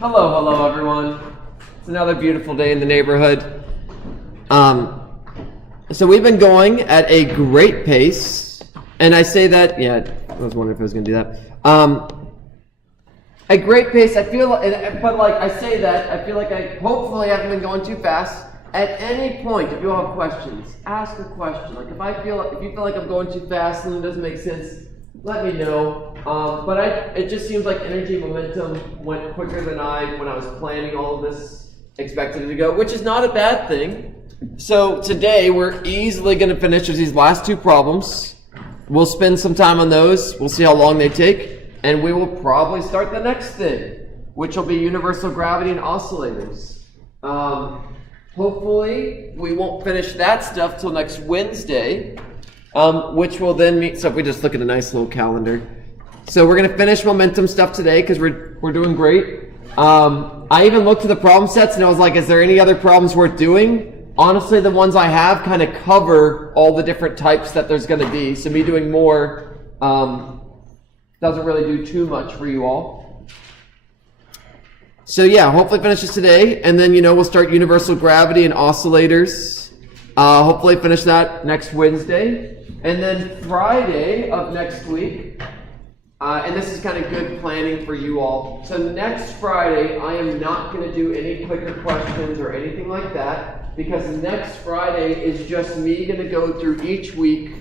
Hello everyone. It's another beautiful day in the neighborhood. So we've been going at a great pace, and I say that, I was wondering if I was going to do that. A great pace, I feel, but like I say that, I feel like I hopefully haven't been going too fast. At any point, if you all have questions, ask a question. Like if you feel like I'm going too fast and it doesn't make sense, let me know. But it just seems like energy and momentum went quicker than when I was planning all of this, expected it to go, which is not a bad thing. So today we're easily going to finish these last two problems. We'll spend some time on those. We'll see how long they take. And we will probably start the next thing, which will be universal gravity and oscillators. Hopefully we won't finish that stuff till next Wednesday. Which will then mean, so if we just look at a nice little calendar. So we're going to finish momentum stuff today because we're doing great. I even looked at the problem sets and I was like, is there any other problems worth doing? Honestly, the ones I have kind of cover all the different types that there's going to be. So me doing more doesn't really do too much for you all. So yeah, hopefully finish this today. And then, we'll start universal gravity and oscillators. Hopefully finish that next Wednesday. And then Friday of next week, and this is kind of good planning for you all. So next Friday, I am not going to do any clicker questions or anything like that, because next Friday is just me going to go through each week.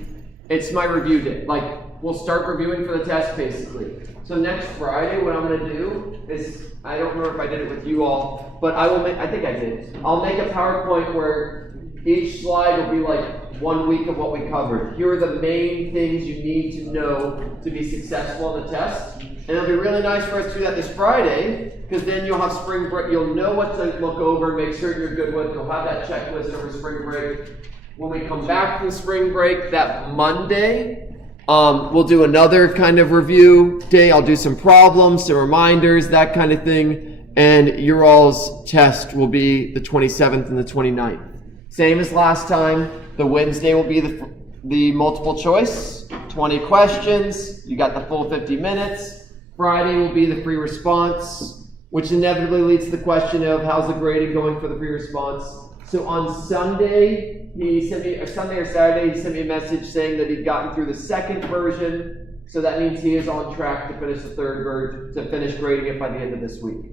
It's my review day. Like, we'll start reviewing for the test, basically. So next Friday, what I'm going to do is, I don't remember if I did it with you all, but I think I did. I'll make a PowerPoint where each slide will be like 1 week of what we covered. Here are the main things you need to know to be successful on the test. And it'll be really nice for us to do that this Friday, because then you'll have spring break. You'll know what to look over, make sure you're good with. You'll have that checklist over spring break. When we come back from spring break, that Monday, we'll do another kind of review day. I'll do some problems, some reminders, that kind of thing. And your all's test will be the 27th and the 29th. Same as last time. The Wednesday will be the multiple choice, 20 questions. You got the full 50 minutes. Friday will be the free response, which inevitably leads to the question of how's the grading going for the free response. So on Sunday, Sunday or Saturday, he sent me a message saying that he'd gotten through the second version. So that means he is on track to finish the third version, to finish grading it by the end of this week.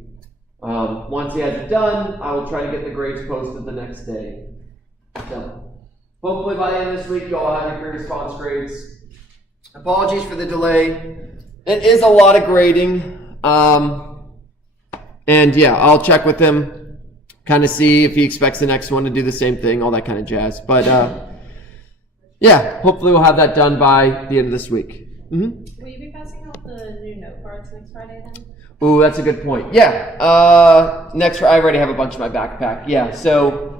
Once he has it done, I will try to get the grades posted the next day. So, hopefully by the end of this week, you'll all have your free response grades. Apologies for the delay. It is a lot of grading. And yeah, I'll check with him, kind of see if he expects the next one to do the same thing, all that kind of jazz. But yeah, hopefully we'll have that done by the end of this week. Mm-hmm. Will you be passing out the new note cards next Friday then? Ooh, that's a good point. Yeah, I already have a bunch in my backpack. Yeah, so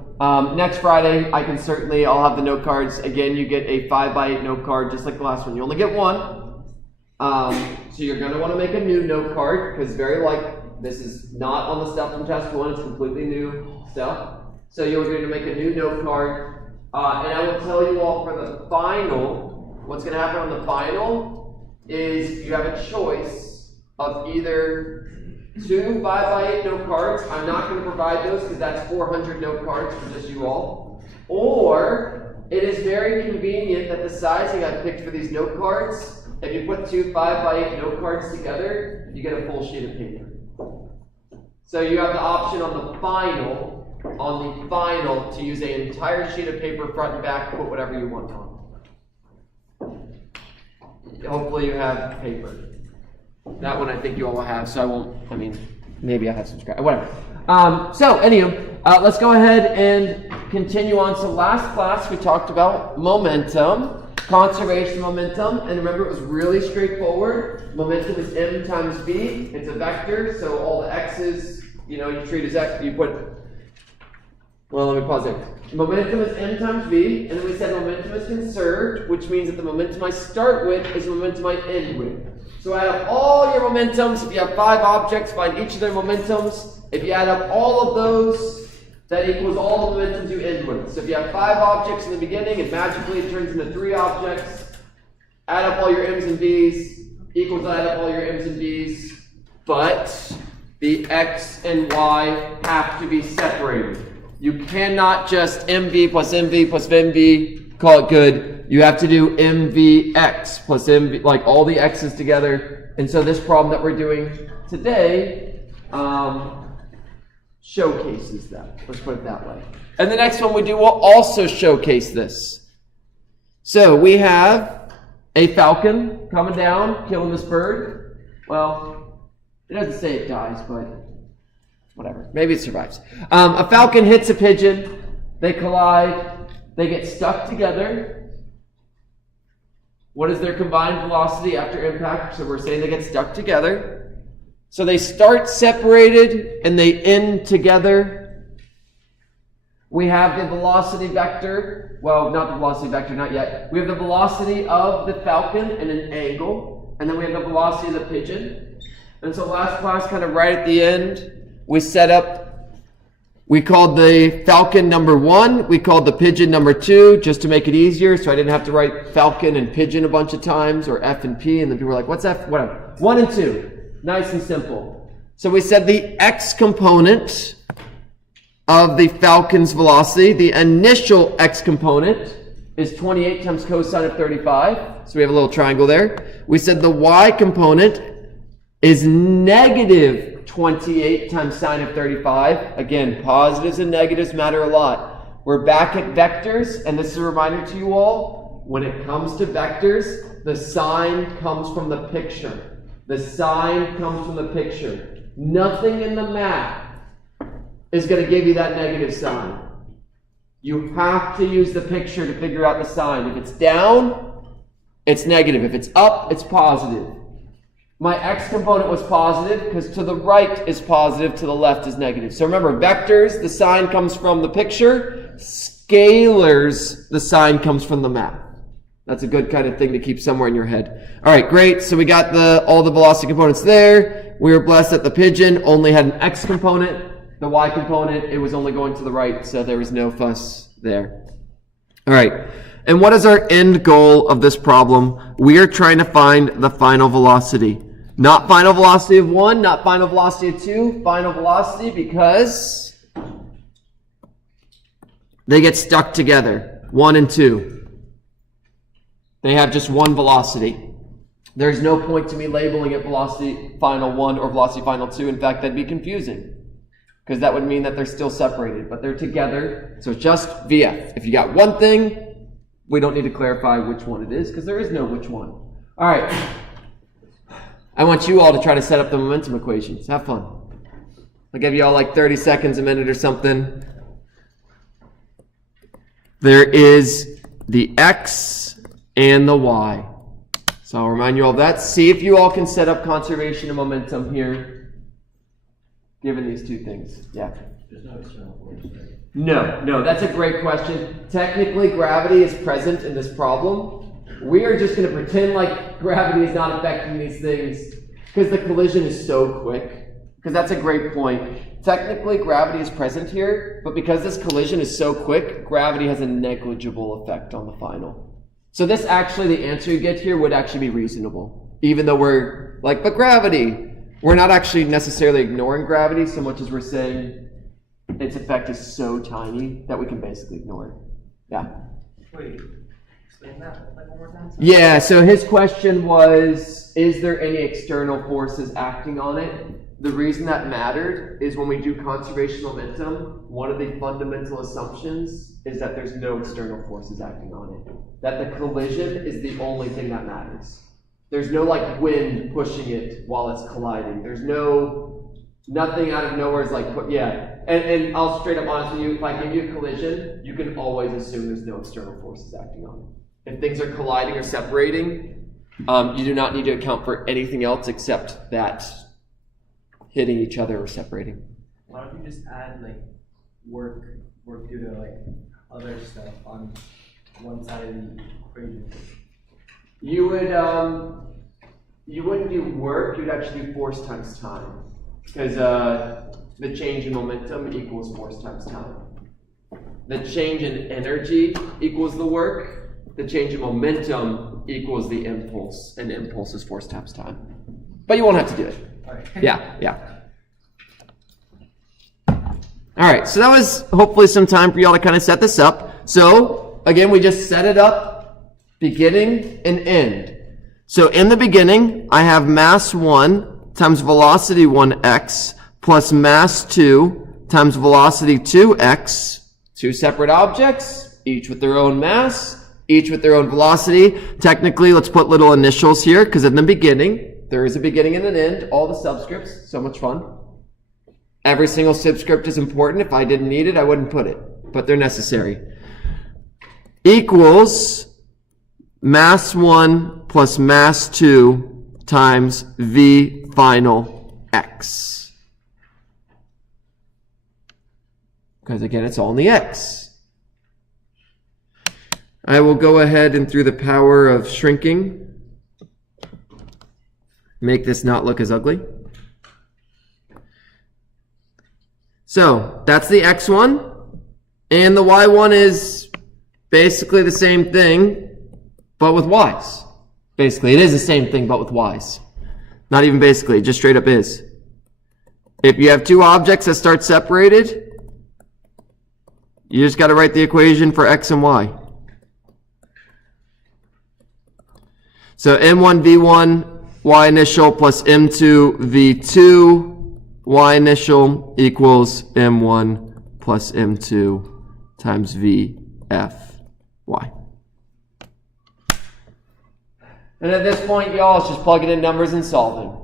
next Friday, I'll have the note cards. Again, you get a 5x8 note card, just like the last one. You only get one. So you're going to want to make a new note card, because this is not on the stuff from test one. It's completely new stuff. So you're going to make a new note card. And I will tell you all for the final, what's going to happen on the final is you have a choice of either 2 5x8 note cards. I'm not going to provide those because that's 400 note cards for just you all. Or it is very convenient that the sizing I've picked for these note cards, if you put 2 5x8 note cards together, you get a full sheet of paper. So you have the option on the final to use an entire sheet of paper front and back, put whatever you want on. Hopefully you have paper. That one I think you all will have, so maybe I have some scratch, whatever. So, anywho, let's go ahead and continue on. So last class we talked about momentum, conservation momentum, and remember it was really straightforward. Momentum is m times v. It's a vector, so all the x's, you treat as x, let me pause there. Momentum is m times v, and then we said momentum is conserved, which means that the momentum I start with is the momentum I end with. So add up all your momentums. If you have 5 objects, find each of their momentums. If you add up all of those, that equals all the momentums you end with. So if you have 5 objects in the beginning and magically it turns into 3 objects, add up all your m's and v's, equals add up all your m's and v's. But the x and y have to be separated. You cannot just mv plus mv plus mv, call it good. You have to do mvx plus mv, like all the x's together. And so this problem that we're doing today showcases that. Let's put it that way. And the next one we do will also showcase this. So we have a falcon coming down, killing this bird. Well, it doesn't say it dies, but whatever. Maybe it survives. A falcon hits a pigeon. They collide. They get stuck together. What is their combined velocity after impact? So we're saying they get stuck together. So they start separated and they end together. We have the velocity vector. Well, not the velocity vector, not yet. We have the velocity of the falcon and an angle. And then we have the velocity of the pigeon. And so last class, kind of right at the end, we set up, we called the falcon number 1, we called the pigeon number 2, just to make it easier, so I didn't have to write falcon and pigeon a bunch of times, or F and P, and then people were like, what's F? Whatever. 1 and 2. Nice and simple. So we said the x component of the falcon's velocity, the initial x component, is 28 times cosine of 35. So we have a little triangle there. We said the y component is negative 28 times sine of 35. Again, positives and negatives matter a lot. We're back at vectors, and this is a reminder to you all, when it comes to vectors, the sign comes from the picture. The sign comes from the picture. Nothing in the math is going to give you that negative sign. You have to use the picture to figure out the sign. If it's down, it's negative. If it's up, it's positive. My x component was positive because to the right is positive, to the left is negative. So remember, vectors, the sign comes from the picture. Scalars, the sign comes from the math. That's a good kind of thing to keep somewhere in your head. All right, great. So we got all the velocity components there. We were blessed that the pigeon only had an x component. The y component, it was only going to the right, so there was no fuss there. All right. And what is our end goal of this problem? We are trying to find the final velocity. Not final velocity of 1, not final velocity of 2, final velocity because they get stuck together, 1 and 2. They have just one velocity. There's no point to me labeling it velocity final 1 or velocity final 2. In fact, that'd be confusing because that would mean that they're still separated, but they're together. So just VF. If you got one thing, we don't need to clarify which one it is because there is no which one. All right. I want you all to try to set up the momentum equations. Have fun. I'll give you all like 30 seconds, a minute or something. There is the X and the Y. So I'll remind you all of that. See if you all can set up conservation of momentum here, given these two things. Yeah. There's no external force, right? No, that's a great question. Technically, gravity is present in this problem. We are just going to pretend like gravity is not affecting these things because the collision is so quick. Because that's a great point. Technically, gravity is present here, but because this collision is so quick, gravity has a negligible effect on the final. So this actually, the answer you get here would actually be reasonable. Even though we're like, but gravity, we're not actually necessarily ignoring gravity so much as we're saying its effect is so tiny that we can basically ignore it. Yeah. Wait, explain that like one more time? Yeah, so his question was, is there any external forces acting on it? The reason that mattered is when we do conservation momentum, one of the fundamental assumptions is that there's no external forces acting on it. That the collision is the only thing that matters. There's no like wind pushing it while it's colliding. There's nothing out of nowhere is like, yeah. And I'll straight up honest with you, if I give you a collision, you can always assume there's no external forces acting on it. If things are colliding or separating, you do not need to account for anything else except that hitting each other or separating. Why don't you just add like work due to like other stuff on one side of the equation? You wouldn't do work, you'd actually do force times time. Because the change in momentum equals force times time. The change in energy equals the work. The change in momentum equals the impulse. And impulse is force times time. But you won't have to do it. Right. Yeah. All right, so that was hopefully some time for y'all to kind of set this up. So again, we just set it up, beginning and end. So in the beginning, I have mass 1 times velocity 1x plus mass 2 times velocity 2x, two separate objects, each with their own mass, each with their own velocity. Technically, let's put little initials here, because in the beginning, there is a beginning and an end, all the subscripts, so much fun. Every single subscript is important. If I didn't need it, I wouldn't put it, but they're necessary. Equals mass 1 plus mass 2 times V final x. Because again, it's all in the x. I will go ahead and through the power of shrinking, make this not look as ugly. So that's the x1, and the y1 is basically the same thing, but with y's. Basically, it is the same thing, but with y's. Not even basically, it just straight up is. If you have two objects that start separated, you just got to write the equation for x and y. So m1 v1 y initial plus m2 v2 y initial equals m1 plus m2 times vf y. And at this point, y'all, it's just plugging in numbers and solving.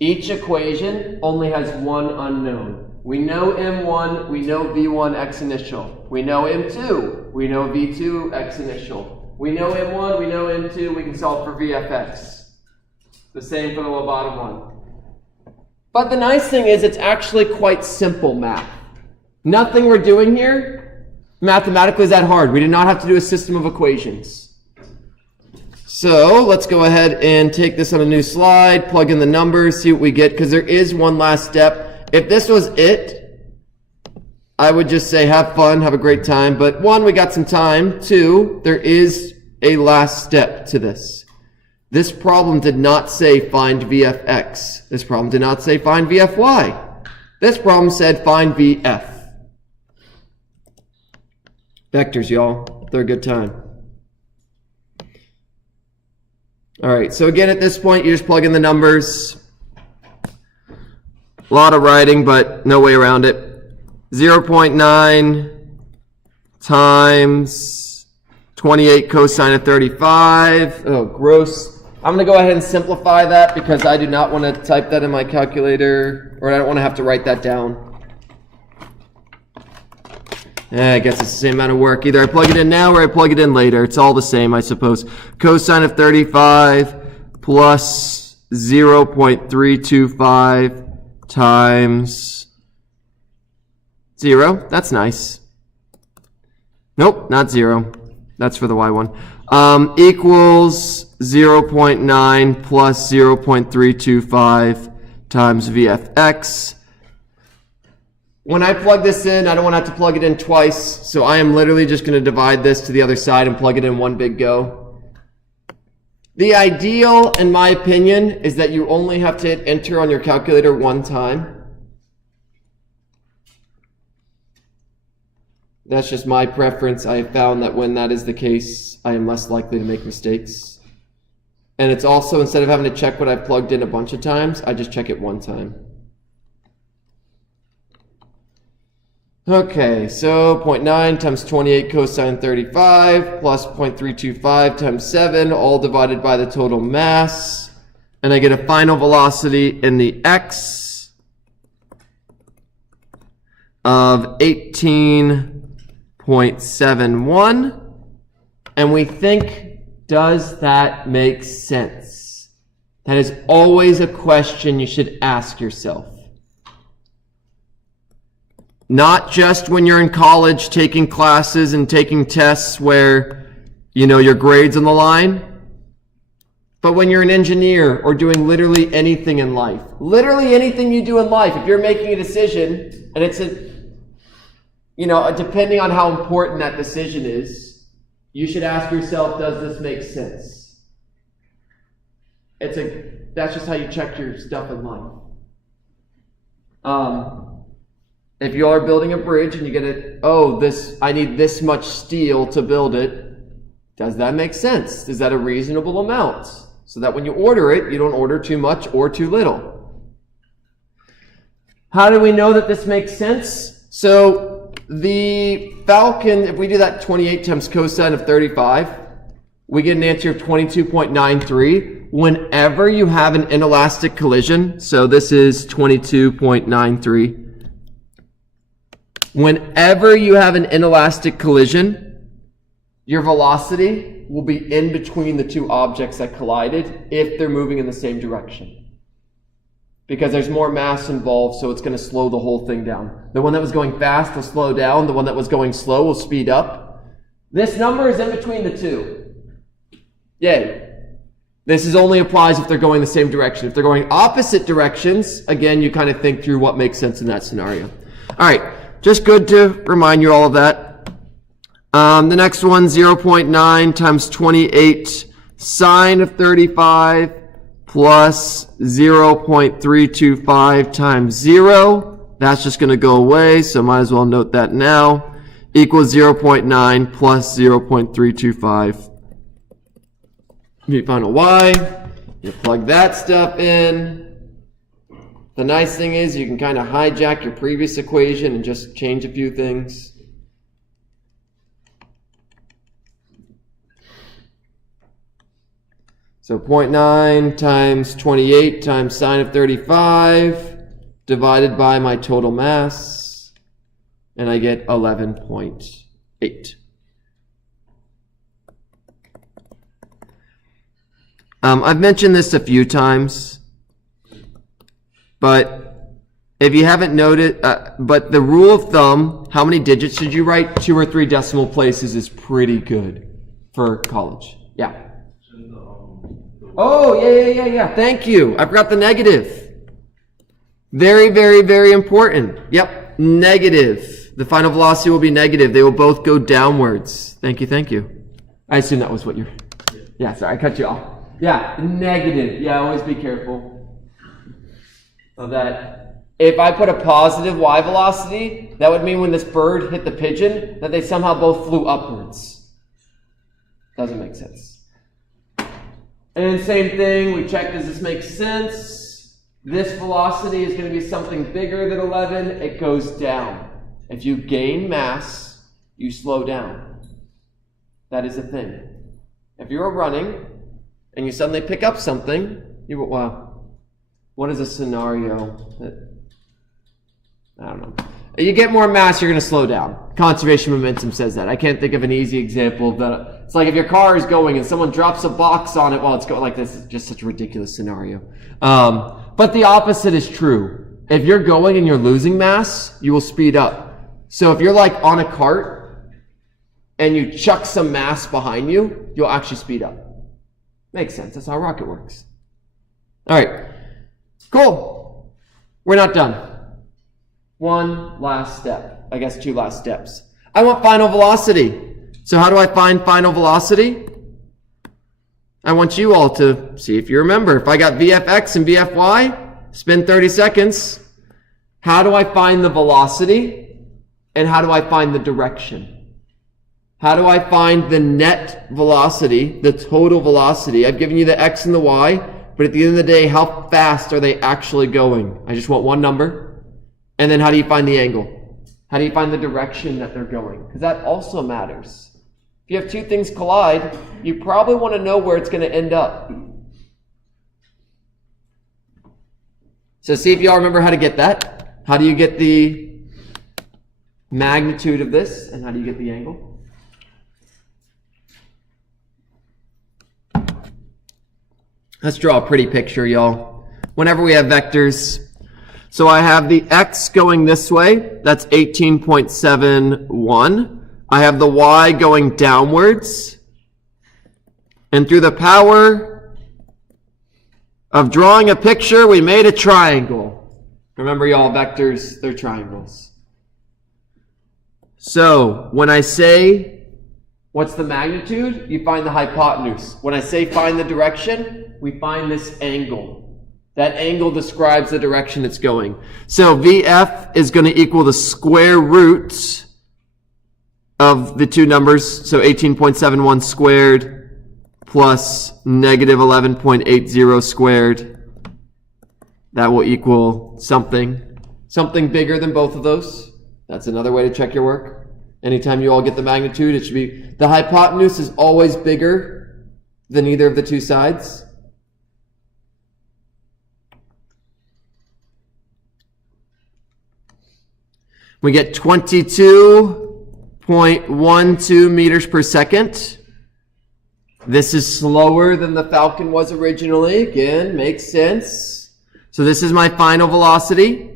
Each equation only has one unknown. We know m1, we know v1 x initial. We know m2, we know v2 x initial. We know m1, we know m2, we can solve for vfx. The same for the bottom one. But the nice thing is it's actually quite simple math. Nothing we're doing here mathematically is that hard. We did not have to do a system of equations. So let's go ahead and take this on a new slide, plug in the numbers, see what we get, because there is one last step. If this was it, I would just say have fun, have a great time. But one, we got some time. Two, there is a last step to this. This problem did not say find vfx. This problem did not say find vfy. This problem said find vf. Vectors, y'all. They're a good time. All right, so again, at this point, you just plug in the numbers. A lot of writing, but no way around it. 0.9 times 28 cosine of 35. Oh, gross. I'm going to go ahead and simplify that because I do not want to type that in my calculator, or I don't want to have to write that down. I guess it's the same amount of work. Either I plug it in now or I plug it in later. It's all the same, I suppose. Cosine of 35 plus 0.325 times 0. That's nice. Nope, not 0. That's for the y1. Equals 0.9 plus 0.325 times vfx. When I plug this in, I don't want to have to plug it in twice, so I am literally just going to divide this to the other side and plug it in one big go. The ideal, in my opinion, is that you only have to hit enter on your calculator one time. That's just my preference. I have found that when that is the case, I am less likely to make mistakes. And it's also, instead of having to check what I've plugged in a bunch of times, I just check it one time. Okay, so 0.9 times 28 cosine 35 plus 0.325 times 7, all divided by the total mass. And I get a final velocity in the x of 18.71. And we think, does that make sense? That is always a question you should ask yourself. Not just when you're in college taking classes and taking tests where, you know, your grade's on the line, but when you're an engineer or doing literally anything in life. Literally anything you do in life, if you're making a decision and it's depending on how important that decision is, you should ask yourself, does this make sense? That's just how you check your stuff in life. if you are building a bridge and you get it, oh, I need this much steel to build it, does that make sense? Is that a reasonable amount? So that when you order it, you don't order too much or too little. How do we know that this makes sense? So the Falcon, if we do that 28 times cosine of 35, we get an answer of 22.93. Whenever you have an inelastic collision, so this is 22.93. Whenever you have an inelastic collision, your velocity will be in between the two objects that collided if they're moving in the same direction. Because there's more mass involved, so it's going to slow the whole thing down. The one that was going fast will slow down. The one that was going slow will speed up. This number is in between the two. Yay. This only applies if they're going the same direction. If they're going opposite directions, again, you kind of think through what makes sense in that scenario. All right. Just good to remind you all of that. The next one, 0.9 times 28 sine of 35 plus 0.325 times 0. That's just going to go away, so might as well note that now. Equals 0.9 plus 0.325. You find a y. You plug that stuff in. The nice thing is you can kind of hijack your previous equation and just change a few things. So 0.9 times 28 times sine of 35 divided by my total mass, and I get 11.8. I've mentioned this a few times, but if you haven't noted, but the rule of thumb, how many digits should you write? 2 or 3 decimal places is pretty good for college. Yeah. Oh, yeah. Thank you. I forgot the negative. Very, very, very important. Yep, negative. The final velocity will be negative. They will both go downwards. Thank you. I assume that was what you're... Yeah, sorry, I cut you off. Yeah, negative. Yeah, always be careful of that. If I put a positive y velocity, that would mean when this bird hit the pigeon, that they somehow both flew upwards. Doesn't make sense. And same thing, we check, does this make sense? This velocity is going to be something bigger than 11. It goes down. If you gain mass, you slow down. That is a thing. If you're running and you suddenly pick up something, you go, wow, what is a scenario that, I don't know. You get more mass, you're going to slow down. Conservation momentum says that. I can't think of an easy example of that. It's like if your car is going and someone drops a box on it while it's going, like this is just such a ridiculous scenario. But the opposite is true. If you're going and you're losing mass, you will speed up. So if you're like on a cart and you chuck some mass behind you, you'll actually speed up. Makes sense. That's how a rocket works. All right. Cool. We're not done. One last step. I guess 2 last steps. I want final velocity. So how do I find final velocity? I want you all to see if you remember. If I got VFX and VFY, spin 30 seconds. How do I find the velocity? And how do I find the direction? How do I find the net velocity, the total velocity? I've given you the x and the y, but at the end of the day, how fast are they actually going? I just want one number. And then how do you find the angle? How do you find the direction that they're going? Because that also matters. If you have 2 things collide, you probably want to know where it's going to end up. So see if y'all remember how to get that. How do you get the magnitude of this? And how do you get the angle? Let's draw a pretty picture, y'all. Whenever we have vectors, so I have the x going this way, that's 18.71. I have the y going downwards. And through the power of drawing a picture, we made a triangle. Remember, y'all, vectors, they're triangles. So when I say, what's the magnitude? You find the hypotenuse. When I say find the direction, we find this angle. That angle describes the direction it's going. So VF is going to equal the square root of the two numbers. So 18.71 squared plus negative 11.80 squared. That will equal something. Something bigger than both of those. That's another way to check your work. Anytime you all get the magnitude, it should be, the hypotenuse is always bigger than either of the two sides. We get 22.12 meters per second. This is slower than the Falcon was originally. Again, makes sense. So this is my final velocity.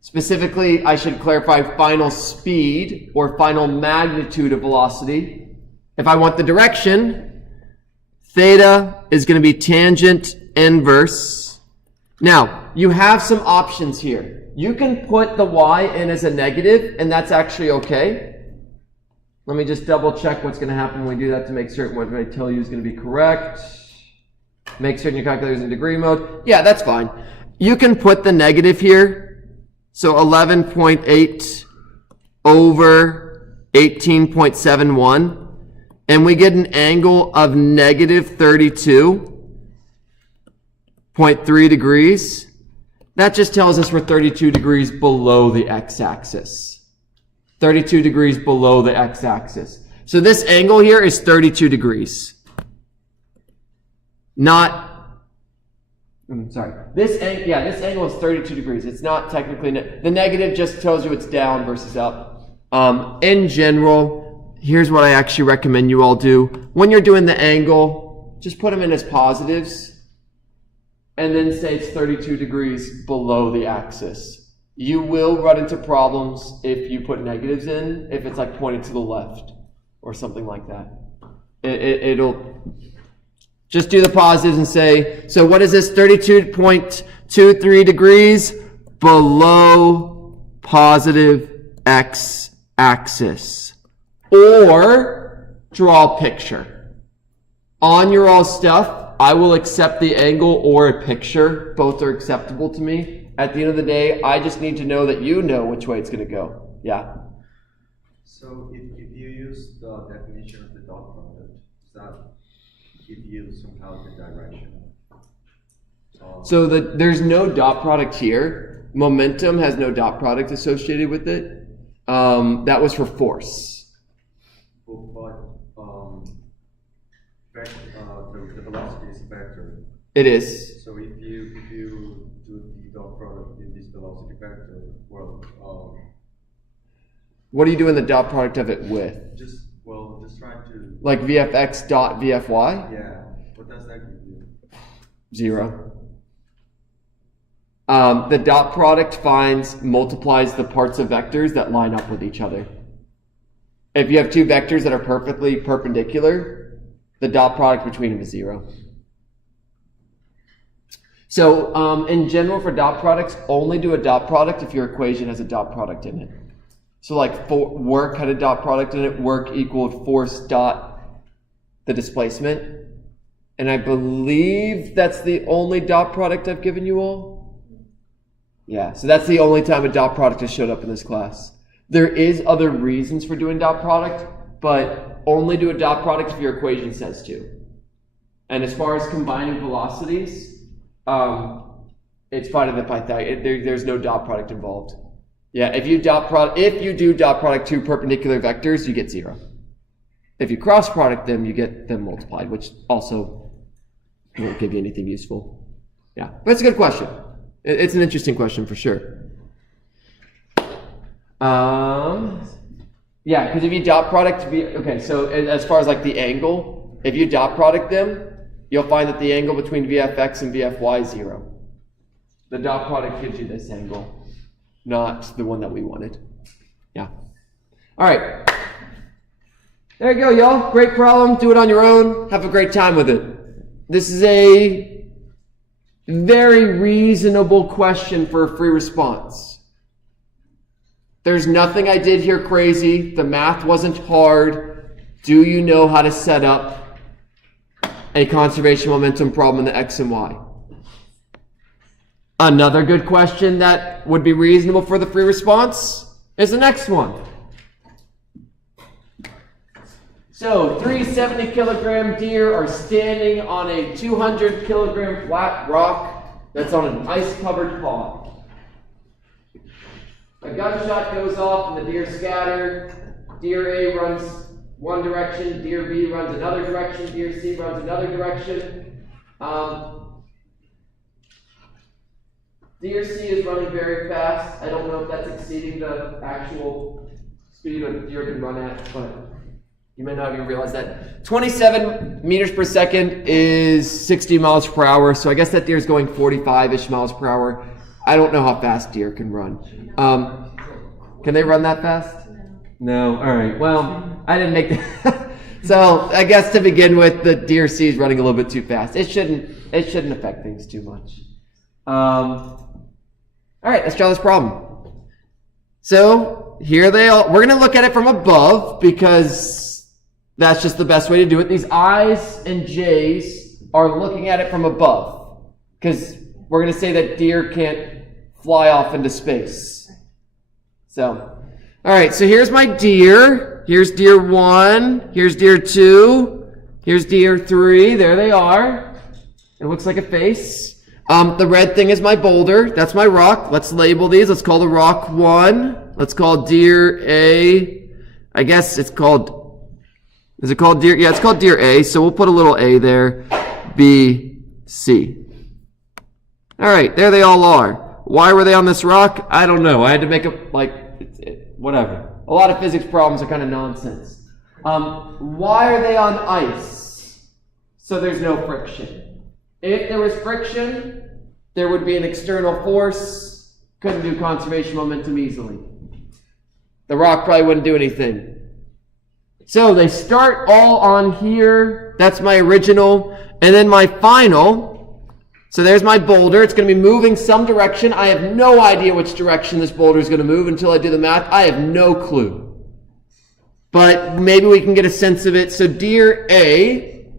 Specifically, I should clarify final speed or final magnitude of velocity. If I want the direction, theta is going to be tangent inverse. Now, you have some options here. You can put the y in as a negative, and that's actually okay. Let me just double check what's going to happen when we do that to make certain what I tell you is going to be correct. Make certain your calculator's in degree mode. Yeah, that's fine. You can put the negative here. So 11.8 over 18.71. And we get an angle of negative 32.3 degrees. That just tells us we're 32 degrees below the x-axis. 32 degrees below the x-axis. So this angle here is 32 degrees. This angle is 32 degrees. It's not technically, the negative just tells you it's down versus up. In general, here's what I actually recommend you all do. When you're doing the angle, just put them in as positives. And then say it's 32 degrees below the axis. You will run into problems if you put negatives in, if it's like pointed to the left or something like that. It'll just do the positives and say, so what is this? 32.23 degrees below positive x-axis. Or draw a picture. On your all stuff, I will accept the angle or a picture. Both are acceptable to me. At the end of the day, I just need to know that you know which way it's going to go. Yeah? So if you use the definition of the dot product, does that give you somehow the direction? So there's no dot product here. Momentum has no dot product associated with it. That was for force. The velocity is vector. It is. So if you do the dot product in this velocity vector, well, what do you do in the dot product of it with? just trying to, Like VFX dot VFY? yeah. What does that give you? 0. The dot product multiplies the parts of vectors that line up with each other. If you have two vectors that are perfectly perpendicular, the dot product between them is 0. So in general for dot products, only do a dot product if your equation has a dot product in it. So like work had a dot product in it, work equaled force dot the displacement. And I believe that's the only dot product I've given you all. Yeah, so that's the only time a dot product has showed up in this class. There is other reasons for doing dot product, but only do a dot product if your equation says to. And as far as combining velocities, it's fine in the Pythagorean. There's no dot product involved. Yeah, if you do dot product two perpendicular vectors, you get 0. If you cross product them, you get them multiplied, which also won't give you anything useful. Yeah, but it's a good question. It's an interesting question for sure. Yeah, because if you dot product, so as far as like the angle, if you dot product them, you'll find that the angle between VFX and VFY is 0. The dot product gives you this angle, not the one that we wanted. Yeah. All right. There you go, y'all. Great problem. Do it on your own. Have a great time with it. This is a very reasonable question for a free response. There's nothing I did here crazy. The math wasn't hard. Do you know how to set up a conservation momentum problem in the X and Y? Another good question that would be reasonable for the free response is the next one. So 370 kilogram deer are standing on a 200 kilogram flat rock that's on an ice covered pond. A gunshot goes off and the deer scatter. Deer A runs one direction, deer B runs another direction, deer C runs another direction. Deer C is running very fast. I don't know if that's exceeding the actual speed a deer can run at, but you may not even realize that. 27 meters per second is 60 miles per hour, so I guess that deer is going 45-ish miles per hour. I don't know how fast deer can run. Can they run that fast? No. All right. Well, I didn't make that. So I guess to begin with, the deer C is running a little bit too fast. It shouldn't affect things too much. All right, let's draw this problem. So here they all. We're going to look at it from above because that's just the best way to do it. These I's and J's are looking at it from above because we're going to say that deer can't fly off into space. So, all right, so here's my deer. Here's deer 1. Here's deer 2. Here's deer 3. There they are. It looks like a face. The red thing is my boulder. That's my rock. Let's label these. Let's call the rock 1. Let's call deer A. I guess it's called, is it called deer? Yeah, it's called deer A. So we'll put a little A there. B, C. All right, there they all are. Why were they on this rock? I don't know. I had to make up, whatever. A lot of physics problems are kind of nonsense. Why are they on ice? So there's no friction. If there was friction, there would be an external force. Couldn't do conservation momentum easily. The rock probably wouldn't do anything. So they start all on here. That's my original. And then my final. So there's my boulder. It's going to be moving some direction. I have no idea which direction this boulder is going to move until I do the math. I have no clue. But maybe we can get a sense of it. So deer A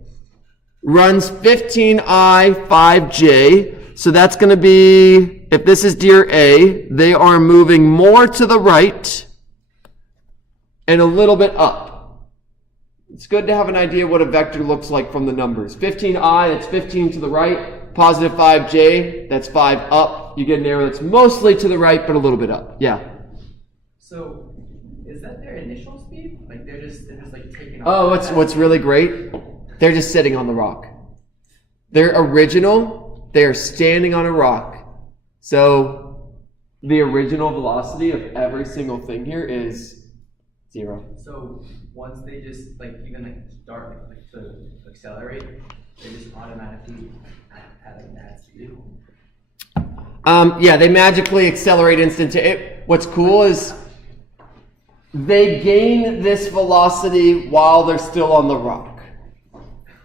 runs 15I, 5J. So that's going to be, if this is deer A, they are moving more to the right and a little bit up. It's good to have an idea what a vector looks like from the numbers. 15I, that's 15 to the right. Positive 5J, that's 5 up. You get an arrow that's mostly to the right, but a little bit up. Yeah. So, is that their initial speed? Like they're just like taking off? Oh, what's really great? They're just sitting on the rock. They're original. They're standing on a rock. So the original velocity of every single thing here is 0. So once they just start to accelerate, they just automatically have that speed. Yeah, they magically accelerate instantaneously. What's cool is they gain this velocity while they're still on the rock.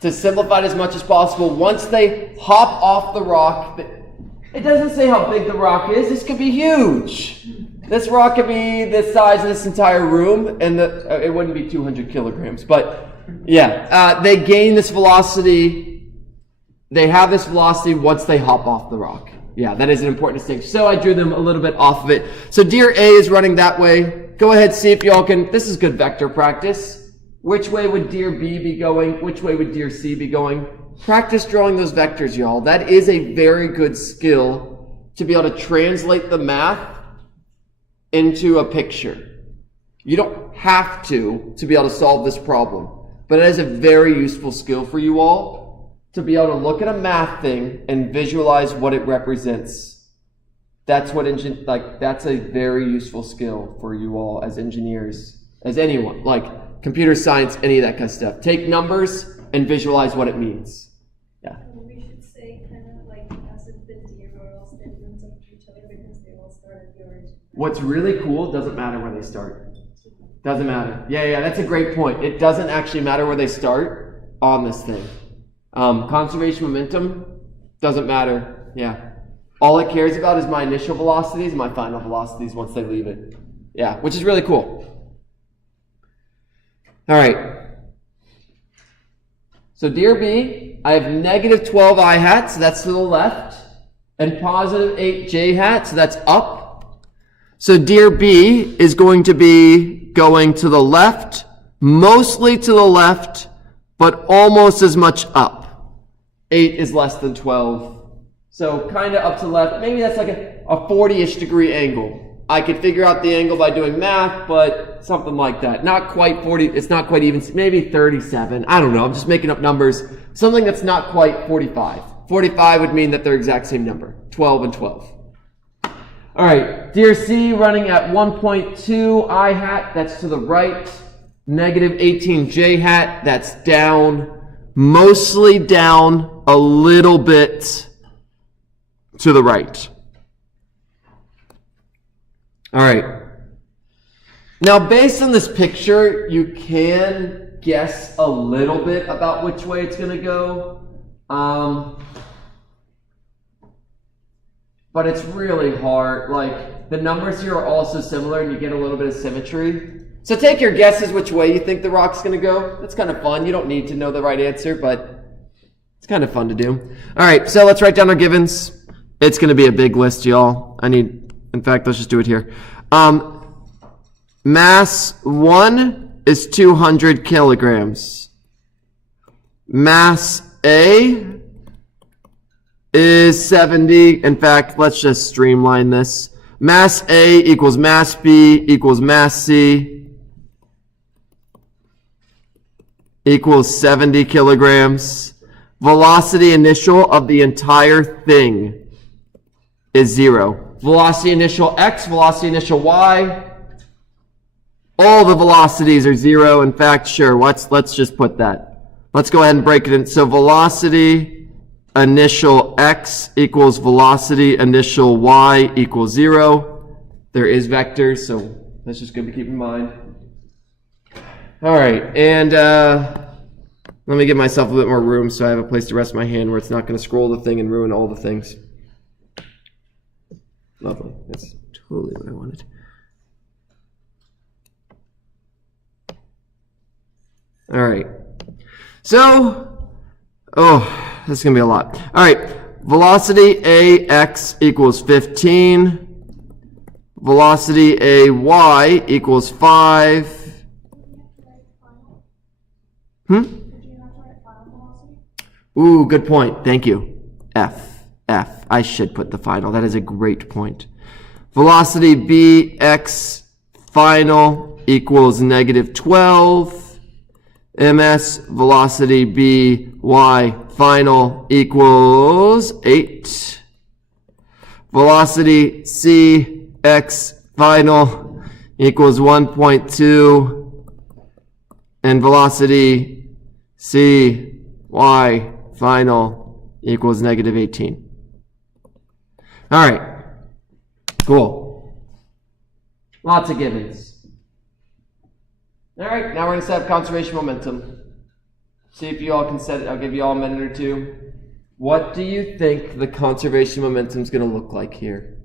To simplify it as much as possible, once they hop off the rock, it doesn't say how big the rock is. This could be huge. This rock could be the size of this entire room, and it wouldn't be 200 kilograms. But yeah, they gain this velocity. They have this velocity once they hop off the rock. Yeah, that is an important distinction. So I drew them a little bit off of it. So deer A is running that way. Go ahead, see if y'all can. This is good vector practice. Which way would deer B be going? Which way would deer C be going? Practice drawing those vectors, y'all. That is a very good skill to be able to translate the math into a picture. You don't have to be able to solve this problem, but it is a very useful skill for you all to be able to look at a math thing and visualize what it represents. That's what that's a very useful skill for you all as engineers, as anyone, computer science, any of that kind of stuff. Take numbers and visualize what it means. Yeah. We should say as if the deer are all standing on top of each other because they all start at the origin. What's really cool, doesn't matter where they start. Doesn't matter. Yeah, that's a great point. It doesn't actually matter where they start on this thing. Conservation momentum doesn't matter. Yeah. All it cares about is my initial velocities and my final velocities once they leave it. Yeah, which is really cool. All right. So deer B, I have negative 12 I hat, so that's to the left. and positive 8 j hat, so that's up. So dear B is going to be going to the left, mostly to the left, but almost as much up. 8 is less than 12. So kind of up to the left. Maybe that's like a 40-ish degree angle. I could figure out the angle by doing math, but something like that. Not quite 40, it's not quite even, maybe 37. I don't know, I'm just making up numbers. Something that's not quite 45. 45 would mean that they're exact same number, 12 and 12. All right, dear C running at 1.2 I hat, that's to the right. Negative 18 j hat, that's down. Mostly down, a little bit to the right. All right. Now, based on this picture, you can guess a little bit about which way it's going to go. But it's really hard. Like, the numbers here are also similar, and you get a little bit of symmetry. So take your guesses which way you think the rock's going to go. That's kind of fun. You don't need to know the right answer, but it's kind of fun to do. All right, so let's write down our givens. It's going to be a big list, y'all. In fact, let's just do it here. Mass 1 is 200 kilograms. Mass A is 70. In fact, let's just streamline this. Mass A equals mass B equals mass C equals 70 kilograms. Velocity initial of the entire thing is 0. Velocity initial x, velocity initial y. All the velocities are 0. In fact, sure, let's just put that. Let's go ahead and break it in. So velocity initial x equals velocity initial y equals 0. There is vectors, so that's just good to keep in mind. All right, and let me give myself a bit more room so I have a place to rest my hand where it's not going to scroll the thing and ruin all the things. Lovely. That's totally what I wanted. All right. So, this is going to be a lot. All right. Velocity AX equals 15. Velocity AY equals 5. Ooh, good point. Thank you. F. I should put the final. That is a great point. Velocity BX final equals negative 12. MS velocity BY final equals 8. Velocity CX final equals 1.2. And velocity CY final equals negative 18. All right, cool. Lots of givens. All right, now we're going to set up conservation momentum. See if you all can set it. I'll give you all a minute or two. What do you think the conservation momentum is going to look like here?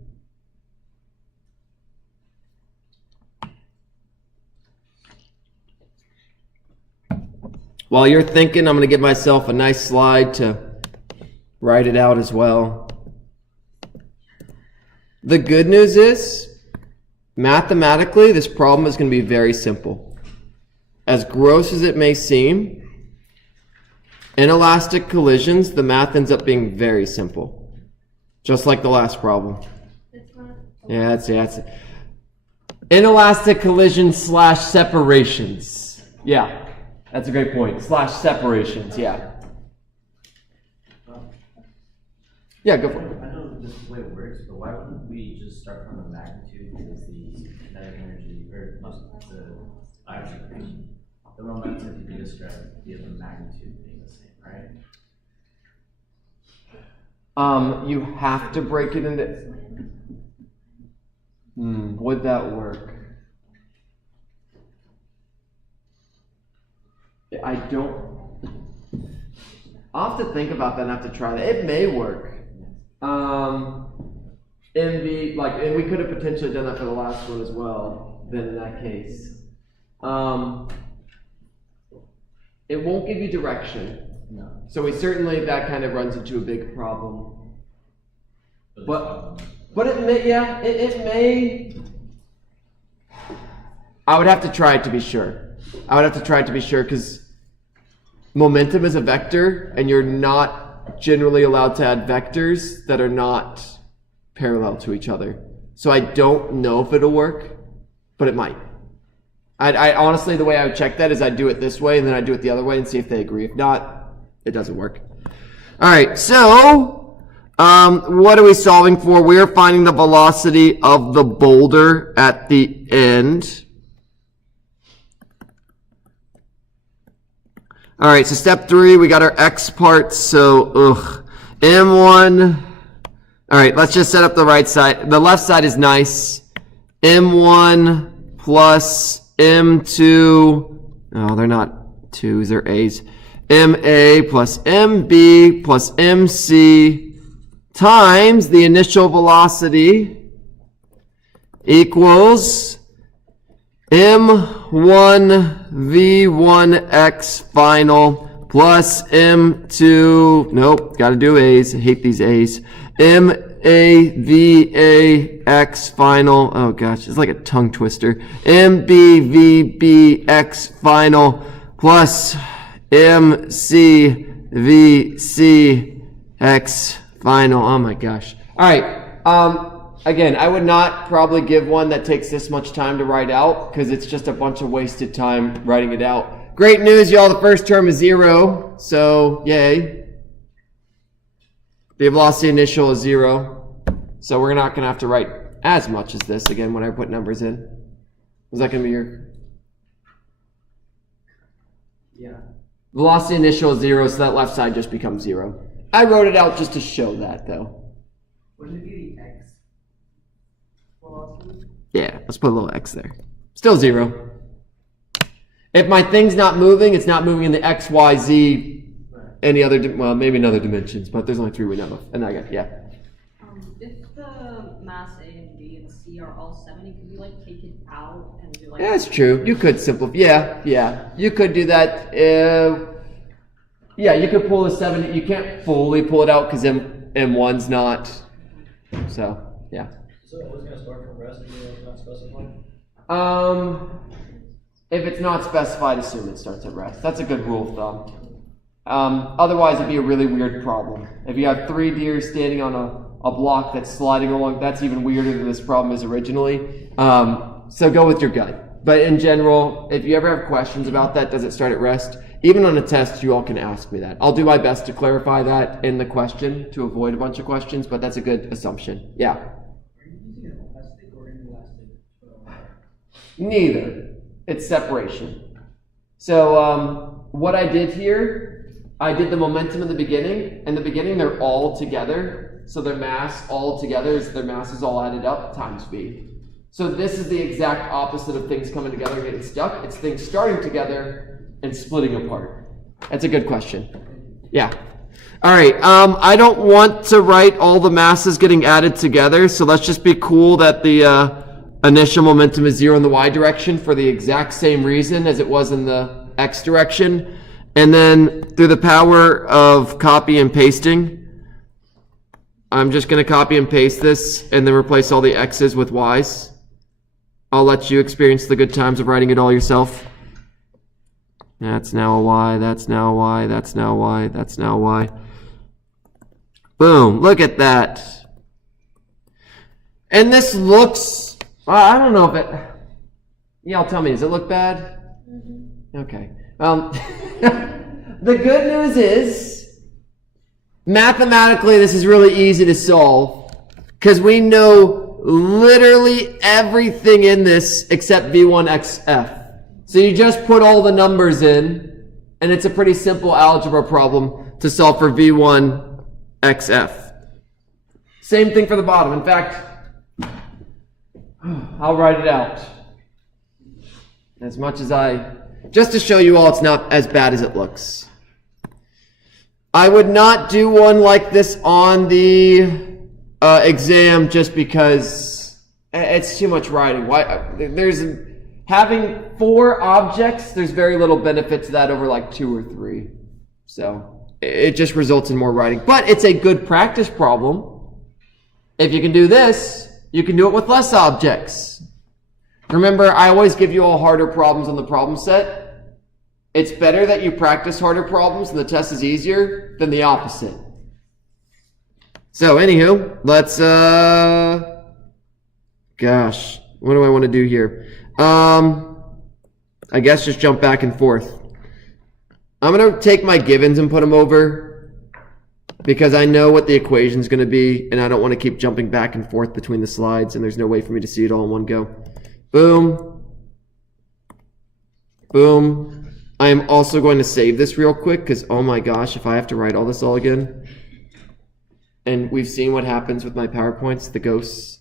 While you're thinking, I'm going to give myself a nice slide to write it out as well. The good news is, mathematically, this problem is going to be very simple. As gross as it may seem, inelastic collisions, the math ends up being very simple. Just like the last problem. Yeah, that's it. Inelastic collisions / separations. Yeah, that's a great point. / separations, yeah. Yeah, go for it. I know this is the way it works, but why wouldn't we just start from the magnitude because the kinetic energy, or the momentum could be described via the magnitude being the same, right? You have to break it into... would that work? I don't... I'll have to think about that and have to try that. It may work. And we could have potentially done that for the last one as well, then in that case. It won't give you direction. No. So that kind of runs into a big problem. But it may, yeah, it may. I would have to try it to be sure. Because momentum is a vector, and you're not generally allowed to add vectors that are not parallel to each other. So I don't know if it'll work, but it might. I honestly, the way I would check that is I'd do it this way, and then I'd do it the other way and see if they agree. If not, it doesn't work. All right, so what are we solving for? We are finding the velocity of the boulder at the end. All right, so step 3, we got our x parts. So, m1. All right, let's just set up the right side. The left side is nice. m1 plus m2. Oh, they're not 2s, they're a's. ma plus mb plus mc times the initial velocity equals m1 v1x final plus m2, nope, gotta do a's, I hate these a's, m a v a x final, oh gosh, it's like a tongue twister, m b v b x final plus m c v c x final. Oh my gosh. All right. Again, I would not probably give one that takes this much time to write out because it's just a bunch of wasted time writing it out. Great news, y'all. The first term is 0. So, yay. The velocity initial is 0. So we're not going to have to write as much as this again when I put numbers in. Was that going to be your... Yeah. Velocity initial is 0, so that left side just becomes 0. I wrote it out just to show that, though. Wouldn't it be the x velocity? Yeah, let's put a little x there. Still 0. If my thing's not moving, it's not moving in the x, y, z, any other, well, maybe in other dimensions, but there's only 3 we know of. And I got, yeah. If the mass A and B and C are all 70, could we like take it out and do like? Yeah, that's true. You could simplify. Yeah. You could do that. Yeah, you could pull a 70. You can't fully pull it out because M1's not. So, yeah. So it was going to start from rest and it's not specified? If it's not specified, assume it starts at rest. That's a good rule of thumb. Otherwise, it'd be a really weird problem. If you have 3 deer standing on a block that's sliding along, that's even weirder than this problem is originally. So go with your gut. But in general, if you ever have questions about that, does it start at rest? Even on a test, you all can ask me that. I'll do my best to clarify that in the question to avoid a bunch of questions, but that's a good assumption. Yeah? Are you using an elastic or inelastic? Neither. It's separation. So what I did here, I did the momentum in the beginning. In the beginning, they're all together. So their mass all together, their mass is all added up times v. So this is the exact opposite of things coming together and getting stuck. It's things starting together and splitting apart. That's a good question. Yeah. All right. I don't want to write all the masses getting added together, so let's just be cool that the initial momentum is 0 in the y direction for the exact same reason as it was in the x direction. And then through the power of copy and pasting, I'm just going to copy and paste this and then replace all the x's with y's. I'll let you experience the good times of writing it all yourself. That's now a y, that's now a y, that's now a y, that's now a y. Boom, look at that. And this looks, I don't know if it, y'all tell me, does it look bad? Mm-hmm. Okay. The good news is, mathematically this is really easy to solve because we know literally everything in this except v1xf. So you just put all the numbers in, and it's a pretty simple algebra problem to solve for v1xf. Same thing for the bottom. In fact, I'll write it out. As much as just to show you all it's not as bad as it looks. I would not do one like this on the exam just because it's too much writing. Having 4 objects, there's very little benefit to that over like 2 or 3. So it just results in more writing. But it's a good practice problem. If you can do this, you can do it with less objects. Remember, I always give you all harder problems on the problem set. It's better that you practice harder problems and the test is easier than the opposite. So, anywho, let's, gosh, what do I want to do here? I guess just jump back and forth. I'm going to take my givens and put them over because I know what the equation's going to be, and I don't want to keep jumping back and forth between the slides, and there's no way for me to see it all in one go. Boom. Boom. I am also going to save this real quick because, oh my gosh, if I have to write all this all again. And we've seen what happens with my PowerPoints, the ghosts.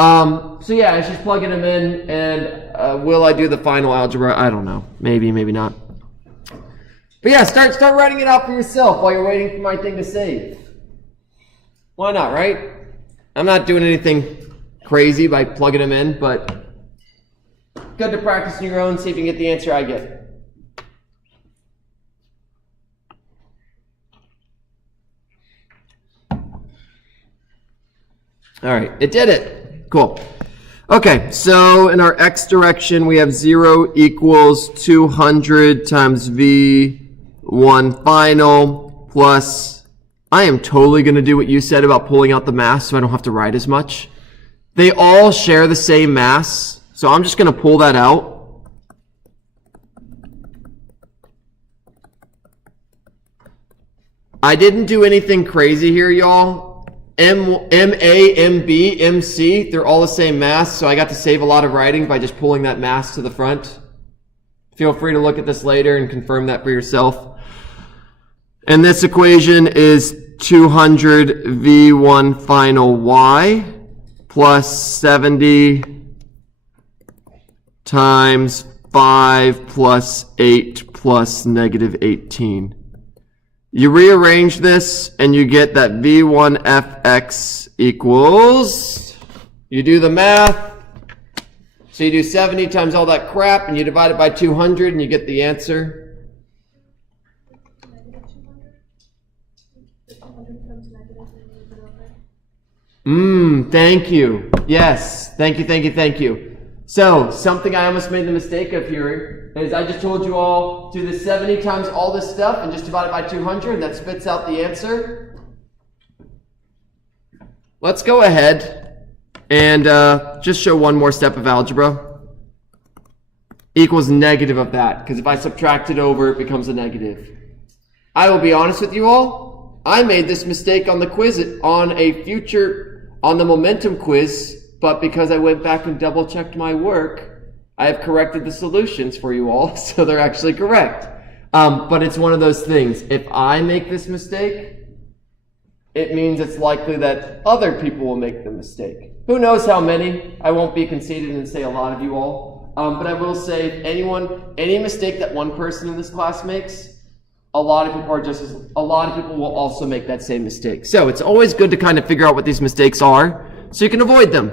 So yeah, it's just plugging them in, and will I do the final algebra? I don't know. Maybe, maybe not. But yeah, start writing it out for yourself while you're waiting for my thing to save. Why not, right? I'm not doing anything crazy by plugging them in, but good to practice on your own, see if you can get the answer I get. All right, it did it. Cool. Okay, so in our x direction, we have 0 equals 200 times v1 final plus, I am totally going to do what you said about pulling out the mass so I don't have to write as much. They all share the same mass, so I'm just going to pull that out. I didn't do anything crazy here, y'all. MA, MB, MC, they're all the same mass, so I got to save a lot of writing by just pulling that mass to the front. Feel free to look at this later and confirm that for yourself. And this equation is 200 V1 final Y plus 70 times 5 plus 8 plus negative 18. You rearrange this and you get that V1Fx equals, you do the math, so you do 70 times all that crap and you divide it by 200 and you get the answer. Negative 200? The 200 becomes negative and you leave it over. Thank you. Yes, thank you, thank you, thank you. So, something I almost made the mistake of here is I just told you all, do the 70 times all this stuff and just divide it by 200 and that spits out the answer. Let's go ahead and just show one more step of algebra. Equals negative of that, because if I subtract it over, it becomes a negative. I will be honest with you all, I made this mistake on the quiz, on the momentum quiz, but because I went back and double checked my work, I have corrected the solutions for you all, so they're actually correct. But it's one of those things. If I make this mistake, it means it's likely that other people will make the mistake. Who knows how many? I won't be conceited and say a lot of you all. But I will say, if any mistake that one person in this class makes, a lot of people will also make that same mistake. So it's always good to kind of figure out what these mistakes are, so you can avoid them.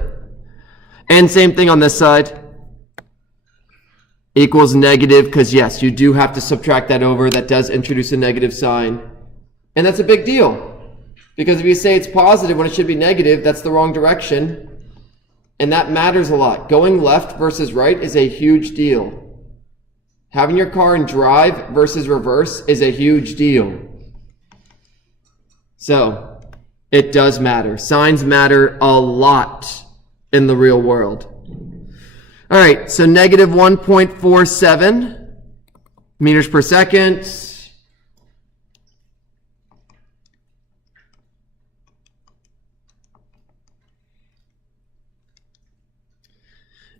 And same thing on this side. Equals negative, because yes, you do have to subtract that over. That does introduce a negative sign. And that's a big deal. Because if you say it's positive when it should be negative, that's the wrong direction. And that matters a lot. Going left versus right is a huge deal. Having your car in drive versus reverse is a huge deal. So, it does matter. Signs matter a lot in the real world. All right, so negative 1.47 meters per second.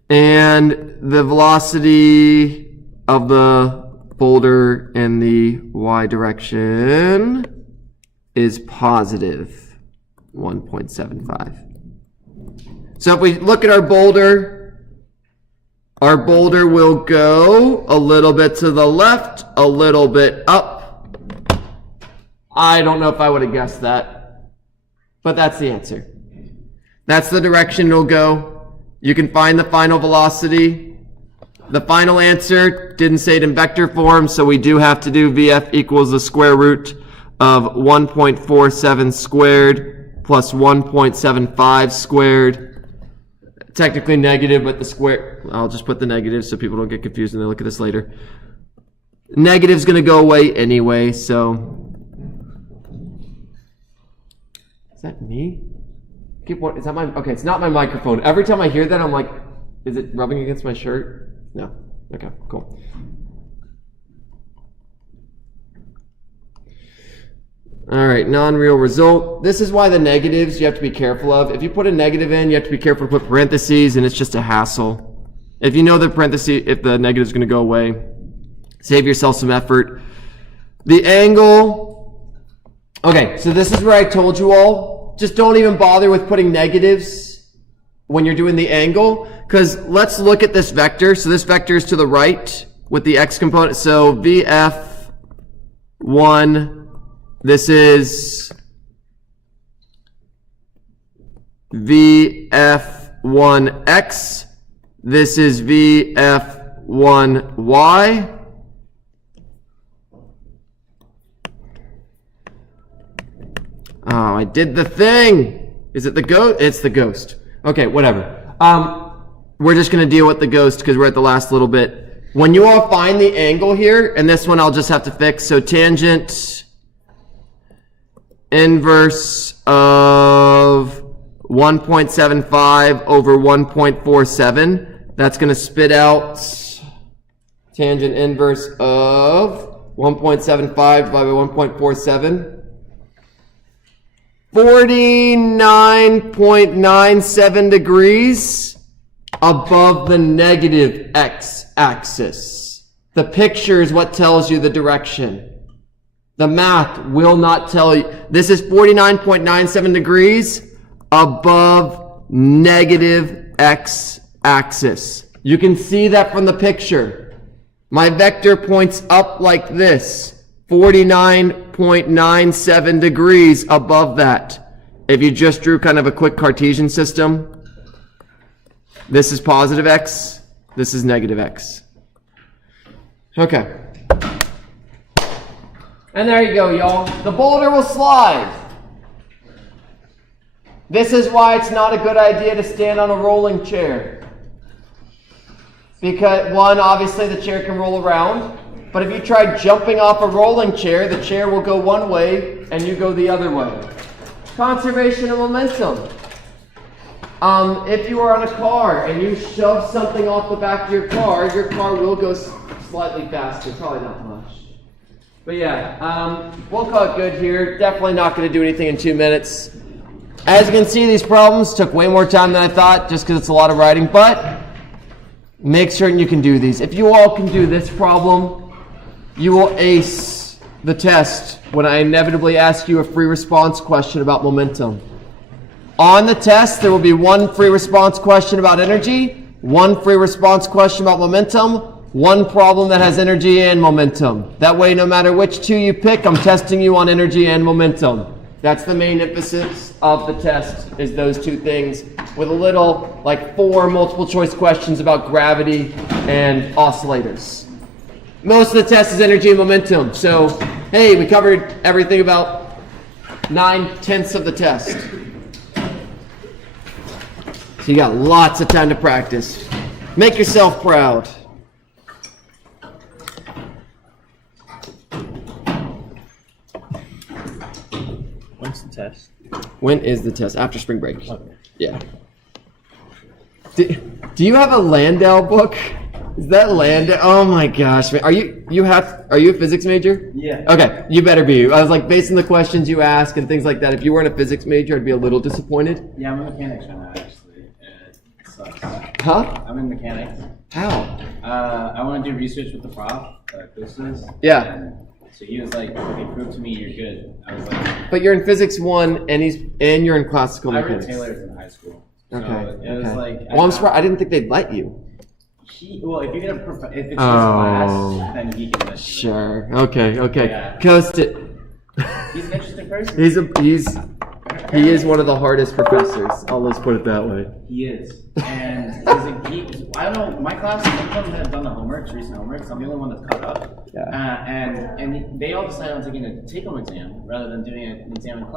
And the velocity of the boulder in the y direction is positive 1.75. So if we look at our boulder will go a little bit to the left, a little bit up. I don't know if I would have guessed that, but that's the answer. That's the direction it'll go. You can find the final velocity. The final answer didn't say it in vector form, so we do have to do VF equals the square root of 1.47 squared plus 1.75 squared. Technically negative, but the square, I'll just put the negative so people don't get confused when they look at this later. Negative's going to go away anyway, so. Is that me? Is that my, okay, it's not my microphone. Every time I hear that, I'm like, is it rubbing against my shirt? No. Okay, cool. All right, non-real result. This is why the negatives you have to be careful of. If you put a negative in, you have to be careful to put parentheses, and it's just a hassle. If you know the parentheses, if the negative is going to go away, save yourself some effort. The angle. Okay, so this is where I told you all, just don't even bother with putting negatives when you're doing the angle, because let's look at this vector. So this vector is to the right with the x component. So VF1. This is VF1x. This is VF1y. Oh, I did the thing. Is it the ghost? It's the ghost. Okay, whatever. We're just going to deal with the ghost because we're at the last little bit. When you all find the angle here, and this one I'll just have to fix. So tangent inverse of 1.75 over 1.47. That's going to spit out tangent inverse of 1.75 divided by 1.47. 49.97 degrees above the negative x-axis. The picture is what tells you the direction. The math will not tell you. This is 49.97 degrees above negative x-axis. You can see that from the picture. My vector points up like this, 49.97 degrees above that. If you just drew kind of a quick Cartesian system, this is positive x, this is negative x. Okay. And there you go, y'all. The boulder will slide. This is why it's not a good idea to stand on a rolling chair. Because, one, obviously the chair can roll around. But if you try jumping off a rolling chair, the chair will go one way and you go the other way. Conservation of momentum. If you are on a car and you shove something off the back of your car will go slightly faster. Probably not much. But yeah, we'll call it good here. Definitely not going to do anything in 2 minutes. As you can see, these problems took way more time than I thought just because it's a lot of writing, but make certain you can do these. If you all can do this problem, you will ace the test when I inevitably ask you a free response question about momentum. On the test, there will be one free response question about energy, one free response question about momentum, one problem that has energy and momentum. That way, no matter which two you pick, I'm testing you on energy and momentum. That's the main emphasis of the test, is those two things, with a little, like 4 multiple choice questions about gravity and oscillators. Most of the test is energy and momentum. So, hey, we covered everything about 9/10 of the test. So you got lots of time to practice. Make yourself proud. When's the test? When is the test? After spring break. Okay. Yeah. Do you have a Landau book? Is that Landau? Oh my gosh, man. Are you a physics major? Yeah. Okay, you better be. I was like, based on the questions you ask and things like that, if you weren't a physics major, I'd be a little disappointed. Yeah, I'm in mechanics right now, actually. It sucks. Huh? I'm in mechanics. How? I want to do research with the prof, Chris is. Yeah. And so he was like, okay, prove to me you're good. I was like, But you're in physics 1 and you're in classical I read mechanics. Taylor's in high school. So Okay. it was Okay. like, Well, I'm surprised. I didn't think they'd let you. Well, if you get a if it's his Oh. class, then he can let you. Sure. Okay. Yeah. Coast it. He's an interesting person. He is one of the hardest professors. I'll just put it that way. He is. And I don't know, my class, some of them have done the homework, recent homework, so I'm the only one that's caught up. Yeah. And they all decided on taking a take-home exam rather than doing an exam in class.